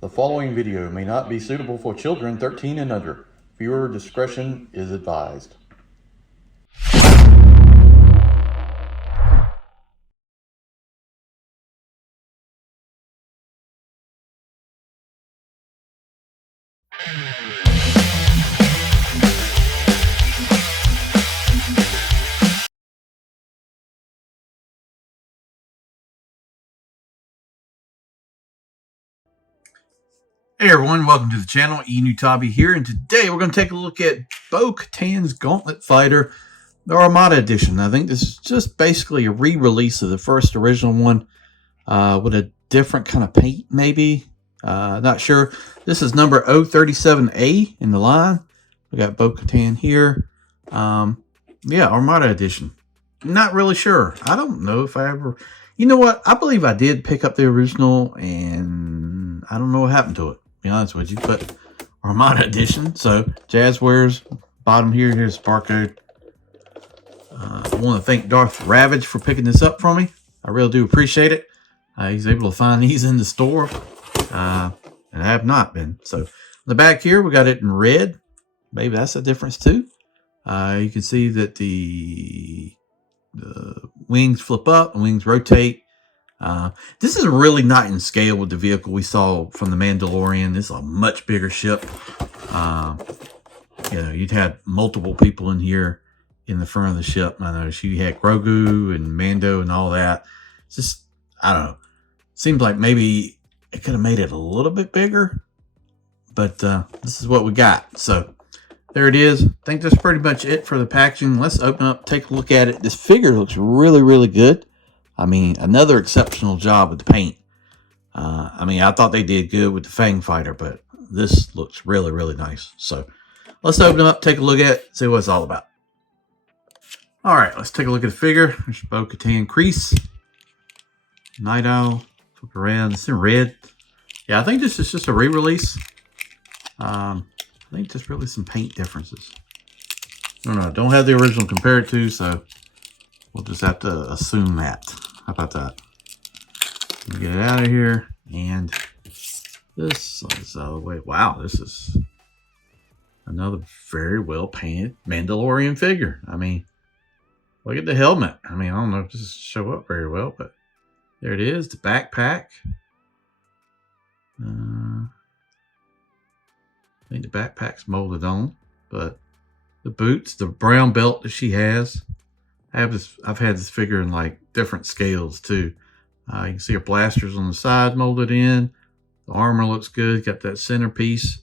The following video may not be suitable for children 13 and under. Viewer discretion is advised. Hey everyone, welcome to the channel. Enewtabie here, and today we're going to take a look at Bo-Katan's Gauntlet Fighter, the Armada Edition. I think this is just basically a re-release of the first original one with a different kind of paint, maybe. Not sure. This is number 037A in the line. We got Bo-Katan here. Yeah, Armada Edition. Not really sure. I don't know if I ever... You know what? I believe I did pick up the original, and I don't know what happened to it. To be honest with you, but Armada Edition. So Jazzwares, bottom here. Here's the barcode. I want to thank Darth Ravage for picking this up for me. I really do appreciate it. He's able to find these in the store, and I have not been. So on the back here, we got it in red. Maybe that's a difference too. You can see that the wings flip up, the wings rotate. This is really not in scale with the vehicle we saw from the Mandalorian. This is a much bigger ship. You know, you'd had multiple people in here in the front of the ship. I know she had Grogu and Mando and all that. It's just, I don't know. Seems like maybe it could have made it a little bit bigger, but this is what we got. So there it is. I think that's pretty much it for the packaging. Let's open up, take a look at it. This figure looks really, really good. I mean, another exceptional job with the paint. I mean, I thought they did good with the Fang Fighter, but this looks really, really nice. So let's open it up, take a look at it, see what it's all about. All right, let's take a look at the figure. There's Bo-Katan crease. Night Owl. Flip around. It's in red. Yeah, I think this is just a re-release. I think just really some paint differences. I don't know. I don't have the original to compare it to, so we'll just have to assume that. How about that? Get it out of here. And this is out of the way. Wow, this is another very well painted Mandalorian figure. I mean, look at the helmet. I mean, I don't know if this will show up very well, but there it is. The backpack. I think the backpack's molded on, but the boots, the brown belt that she has. I've had this figure in like different scales too. You can see her blasters on the side molded in. The armor looks good. Got that centerpiece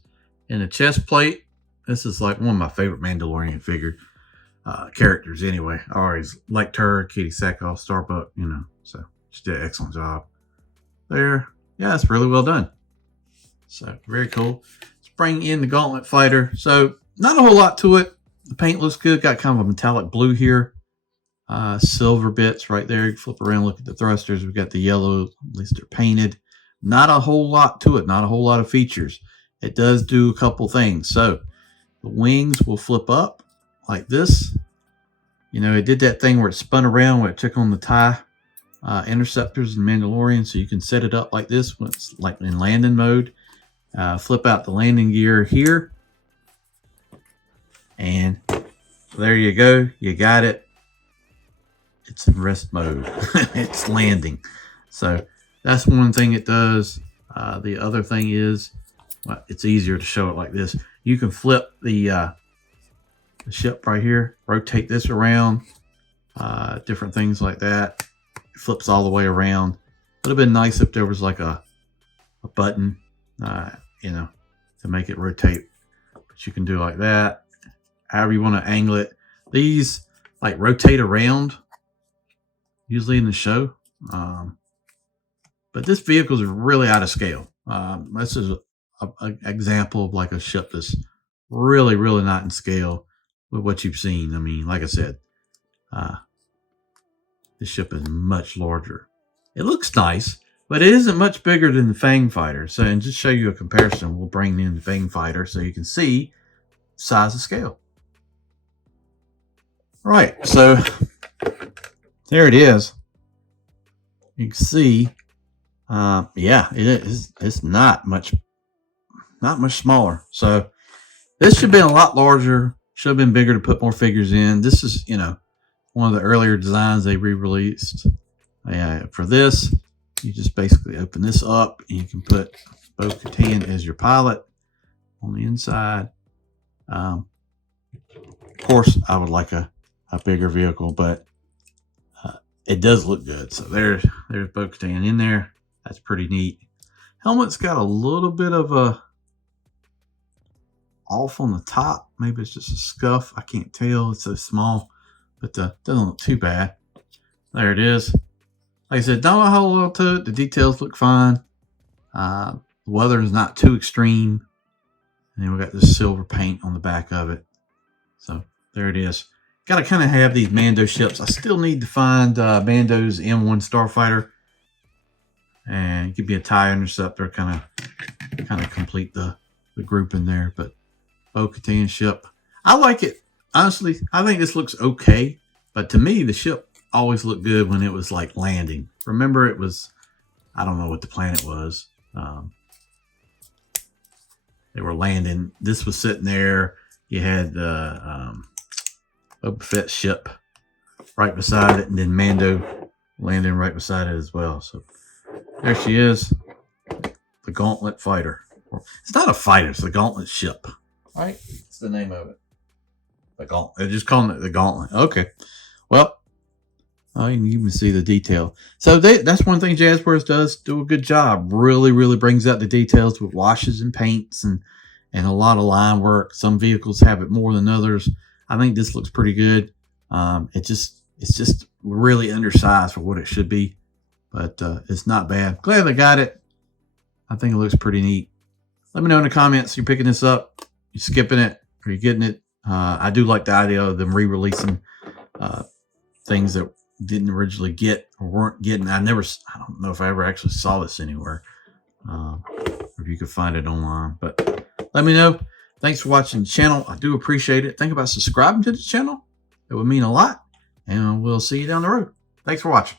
and the chest plate. This is like one of my favorite Mandalorian figure characters. Anyway, I always liked her, Katie Sackhoff, Starbuck. You know, so she did an excellent job there. Yeah, it's really well done. So very cool. Let's bring in the Gauntlet Fighter. So not a whole lot to it. The paint looks good. Got kind of a metallic blue here. Silver bits right there. You flip around, look at the thrusters. We've got the yellow, at least they're painted. Not a whole lot to it, not a whole lot of features. It does do a couple things. So the wings will flip up like this. You know, it did that thing where it spun around where it took on the TIE interceptors and Mandalorian. So you can set it up like this when it's like in landing mode. Flip out the landing gear here. And there you go. You got it. It's in rest mode. It's landing. So that's one thing it does. The other thing is, well, it's easier to show it like this. You can flip the ship right here, rotate this around, different things like that. It flips all the way around. Would have been nice if there was like a button, you know, to make it rotate. But you can do like that. However you want to angle it. These like rotate around. Usually in the show, but this vehicle is really out of scale. This is an example of like a ship that's really, really not in scale with what you've seen. I mean, like I said, this ship is much larger. It looks nice, but it isn't much bigger than the Fang Fighter. So, and just show you a comparison, we'll bring in the Fang Fighter so you can see size of scale. Right, so there it is. You can see, yeah, it's not much not much smaller. So this should have been a lot larger. Should have been bigger to put more figures in. This is, one of the earlier designs they re-released. For this, you just basically open this up and you can put Bo-Katan as your pilot on the inside. Of course, I would like a bigger vehicle, but it does look good. So there's Bo-Katan in there. That's pretty neat. Helmet's got a little bit of a off on the top. Maybe it's just a scuff. I can't tell. It's so small, but doesn't look too bad. There it is. Like I said, don't a whole lot to it. The details look fine. The weather is not too extreme. And then we got this silver paint on the back of it. So there it is. Got to kind of have these Mando ships. I still need to find Mando's M1 Starfighter. And it could be a TIE Interceptor, kind of complete the group in there. But Bo-Katan ship, I like it. Honestly, I think this looks okay. But to me, the ship always looked good when it was like landing. Remember, it was, I don't know what the planet was. They were landing. This was sitting there. You had the Boba Fett ship right beside it, and then Mando landing right beside it as well. So there she is, the Gauntlet fighter. It's not a fighter, it's the Gauntlet ship. Right? It's the name of it. The Gauntlet. They're just calling it the Gauntlet. Okay. Well, you can even see the detail. So that's one thing Jazzwares does do a good job. Really, really brings out the details with washes and paints and a lot of line work. Some vehicles have it more than others. I think this looks pretty good. It's just really undersized for what it should be. But it's not bad. Glad they got it. I think it looks pretty neat. Let me know in the comments. You're picking this up, you're skipping it, or you're getting it. I do like the idea of them re-releasing things that didn't originally get or weren't getting. I don't know if I ever actually saw this anywhere. Or if you could find it online. But let me know. Thanks for watching the channel. I do appreciate it. Think about subscribing to the channel. It would mean a lot. And we'll see you down the road. Thanks for watching.